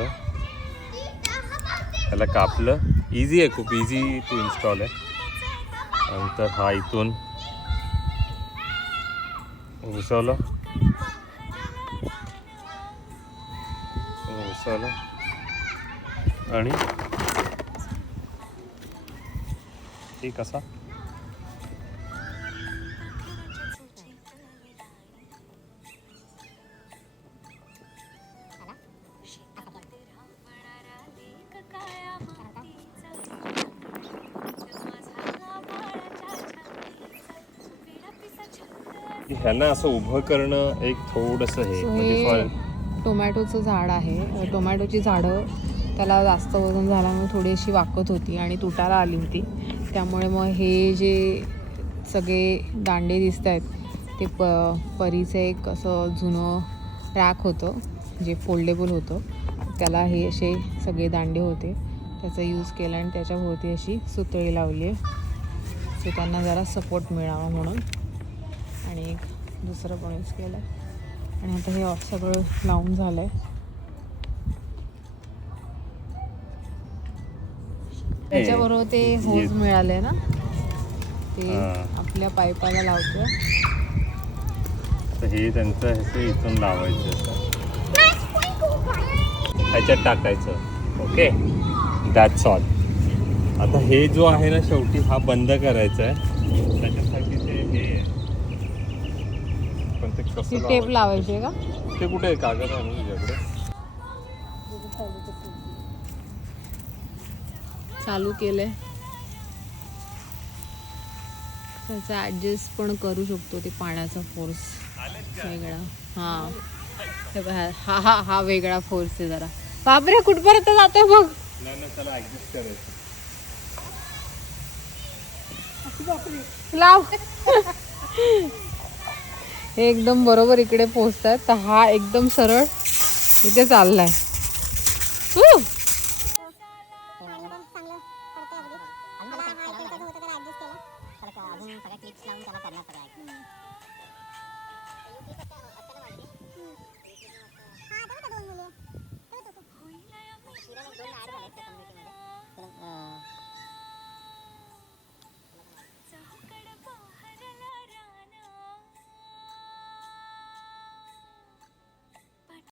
असं त्याला कापलं. इझी आहे, खूप इझी टू इन्स्टॉल आहे. नंतर हा इथून घुसवलं आणि ठीक असा ह्यांना असं उभं करणं एक थोडंसं हे म्हणजे टोमॅटोचं झाड आहे. टोमॅटोची झाडं त्याला जास्त वजन झाल्यामुळे थोडीशी वाकत होती आणि तुटायला आली होती. त्यामुळे मग हे जे सगळे दांडे दिसत आहेत ते परीचं एक असं जुनं रॅक होतं जे फोल्डेबल होतं. त्याला हे असे सगळे दांडे होते, त्याचा यूज केला आणि त्याच्याभोवती अशी सुतळी लावली आहे सो त्यांना जरा सपोर्ट मिळावा म्हणून. आणि एक दुसरं पण यूज केलं आहे. आणि आता हे सगळं लावून झालं आहे. त्याच्याबरोबर ते होज मिळाले ना, ते आपल्या पाईपाला लावतो. तर हे त्यांचं हे इथून लावायचं असं ह्याच्यात टाकायचं. Okay, that's all. आता हे जो आहे ना शेवटी हा बंद करायचा आहे. त्याच्यासाठी ते हे पण ते कसं टेप लावायची आहे का? ते कुठे आहे? कागद आहे ना तुझ्याकडे? चालू केलंय. त्याचा ॲडजस्ट पण करू शकतो. ते पाण्याचा फोर्स वेगळा. हा हा हा वेगळा फोर्स आहे जरा. बापरे, कुठपर्यंत जातोय बघ. नाही त्याला ॲडजस्ट करायचं. लाव. हे एकदम बरोबर इकडे पोहोचतात. तर हा एकदम सरळ इथे चाललाय.